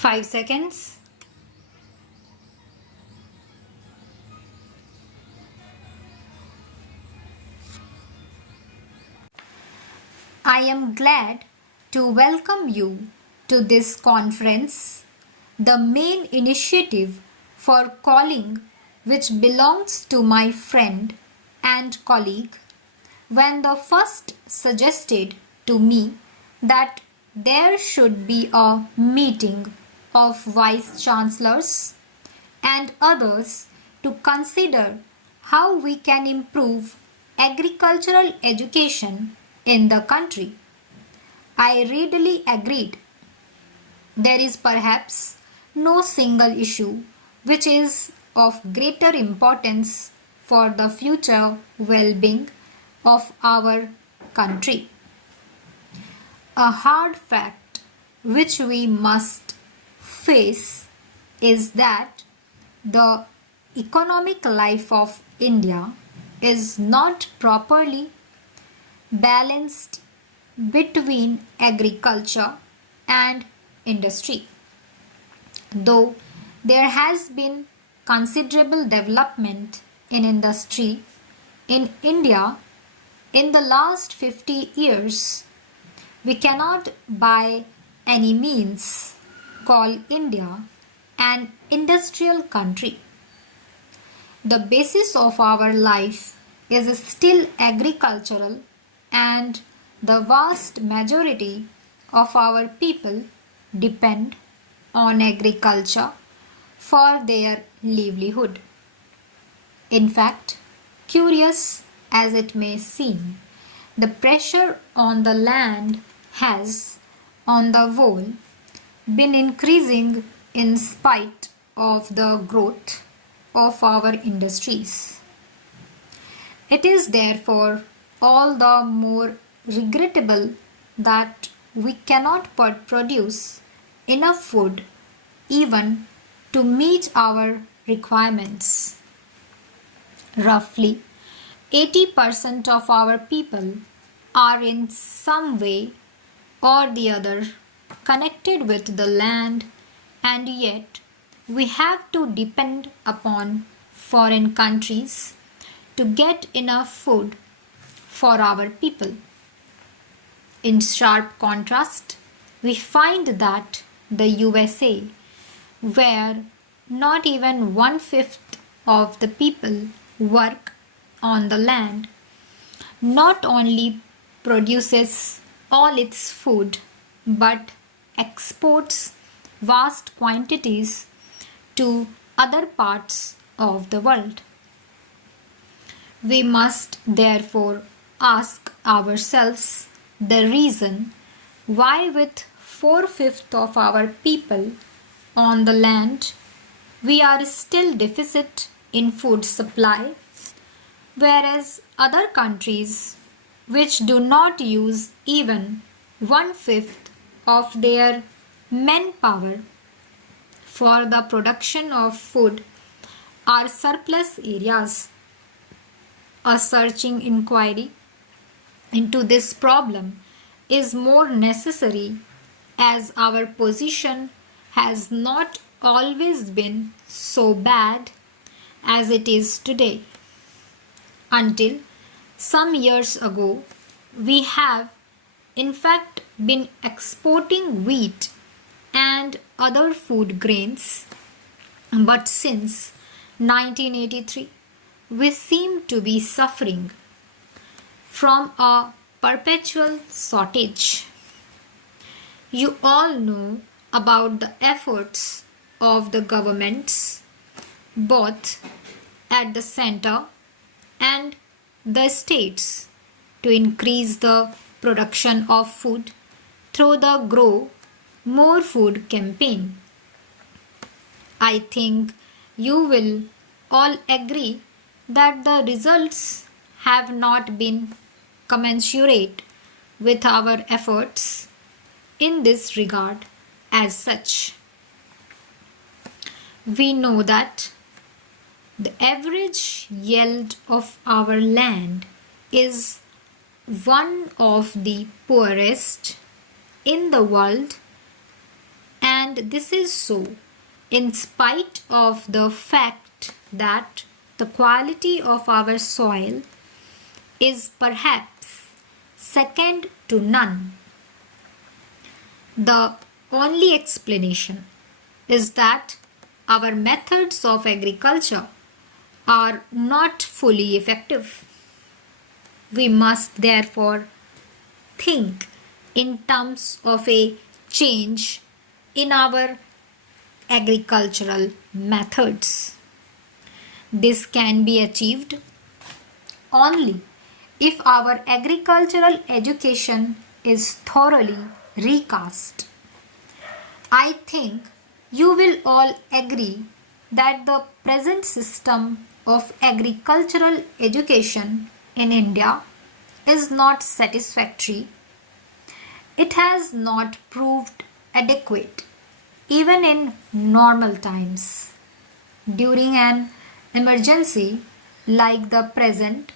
5 seconds. I am glad to welcome you to this conference, the main initiative for calling which belongs to my friend and colleague when the first suggested to me that there should be a meeting of vice chancellors and others to consider how we can improve agricultural education in the country. I readily agreed. There is perhaps no single issue which is of greater importance for the future well-being of our country. A hard fact which we must face is that the economic life of India is not properly balanced between agriculture and industry. Though there has been considerable development in industry in India in the last 50 years, we cannot by any means call India an industrial country. The basis of our life is still agricultural, and the vast majority of our people depend on agriculture for their livelihood. In fact, curious as it may seem, the pressure on the land has, on the whole, been increasing in spite of the growth of our industries. It is therefore all the more regrettable that we cannot produce enough food even to meet our requirements. Roughly 80% of our people are in some way or the other connected with the land, and yet we have to depend upon foreign countries to get enough food for our people. In sharp contrast, we find that the USA, where not even 1/5 of the people work on the land, not only produces all its food but exports vast quantities to other parts of the world. We must therefore ask ourselves the reason why, with 4/5 of our people on the land, we are still deficit in food supply, whereas other countries which do not use even 1/5 of their manpower for the production of food are surplus areas. A searching inquiry into this problem is more necessary as our position has not always been so bad as it is today. Until some years ago, we have in fact been exporting wheat and other food grains, but since 1983 we seem to be suffering from a perpetual shortage. You all know about the efforts of the governments, both at the center and the states, to increase the production of food through the Grow More Food campaign. I think you will all agree that the results have not been commensurate with our efforts in this regard as such. We know that the average yield of our land is one of the poorest in the world, And this is so in spite of the fact that the quality of our soil is perhaps second to none. The only explanation is that our methods of agriculture are not fully effective. We must therefore think in terms of a change in our agricultural methods. This can be achieved only if our agricultural education is thoroughly recast. I think you will all agree that the present system of agricultural education in India is not satisfactory. It has not proved adequate even in normal times. During an emergency like the present,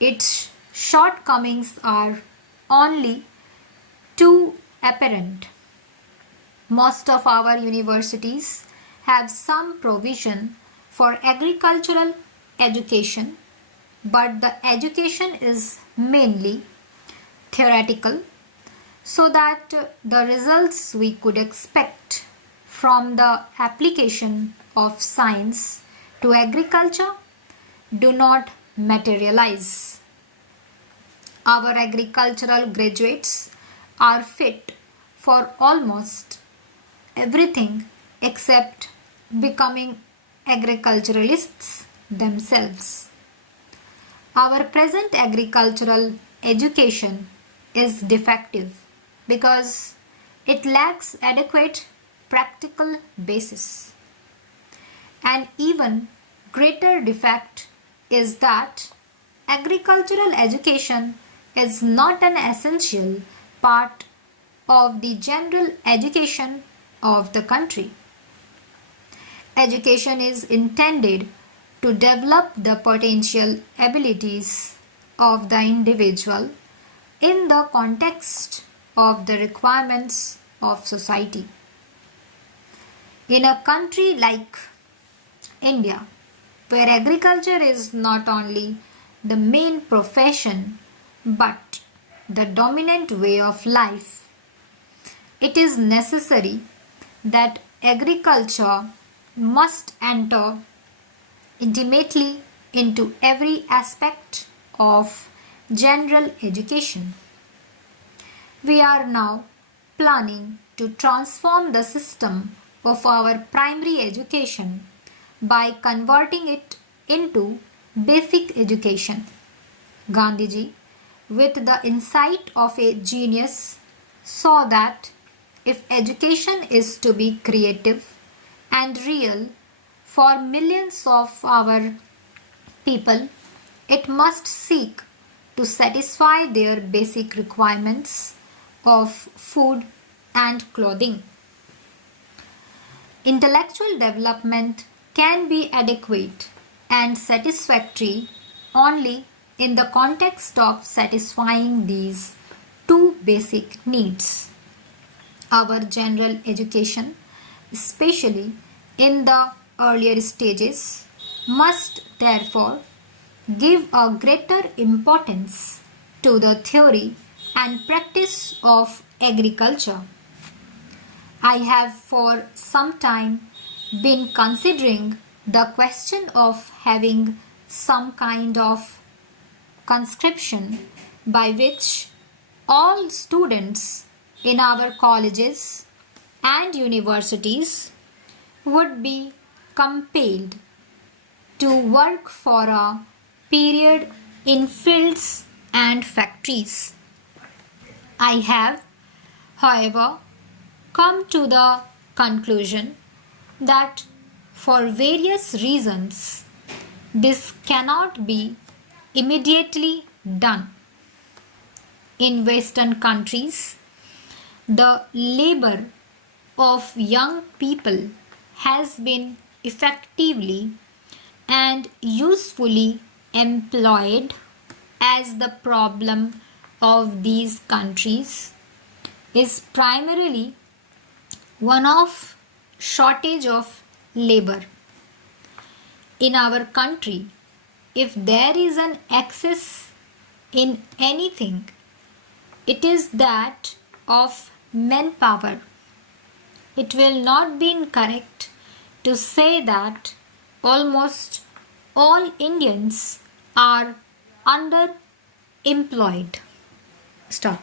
its shortcomings are only too apparent. Most of our universities have some provision for agricultural education, but the education is mainly theoretical, so that the results we could expect from the application of science to agriculture do not materialize. Our agricultural graduates are fit for almost everything except becoming agriculturalists themselves. Our present agricultural education is defective because it lacks adequate practical basis. An even greater defect is that agricultural education is not an essential part of the general education of the country. Education is intended to develop the potential abilities of the individual in the context of the requirements of society. In a country like India, where agriculture is not only the main profession but the dominant way of life, it is necessary that agriculture must enter intimately into every aspect of general education. We are now planning to transform the system of our primary education by converting it into basic education. Gandhiji, with the insight of a genius, saw that if education is to be creative and real for millions of our people, it must seek to satisfy their basic requirements of food and clothing. Intellectual development can be adequate and satisfactory only in the context of satisfying these two basic needs. Our general education, especially in the earlier stages, must therefore give a greater importance to the theory and practice of agriculture. I have for some time been considering the question of having some kind of conscription by which all students in our colleges and universities would be compelled to work for a period in fields and factories. I have, however, come to the conclusion that for various reasons this cannot be immediately done. In Western countries, the labor of young people has been effectively and usefully employed, as the problem of these countries is primarily one of shortage of labor in our country. If there is an excess in anything, it is that of manpower. It will not be incorrect to say that almost all Indians are underemployed. Stop.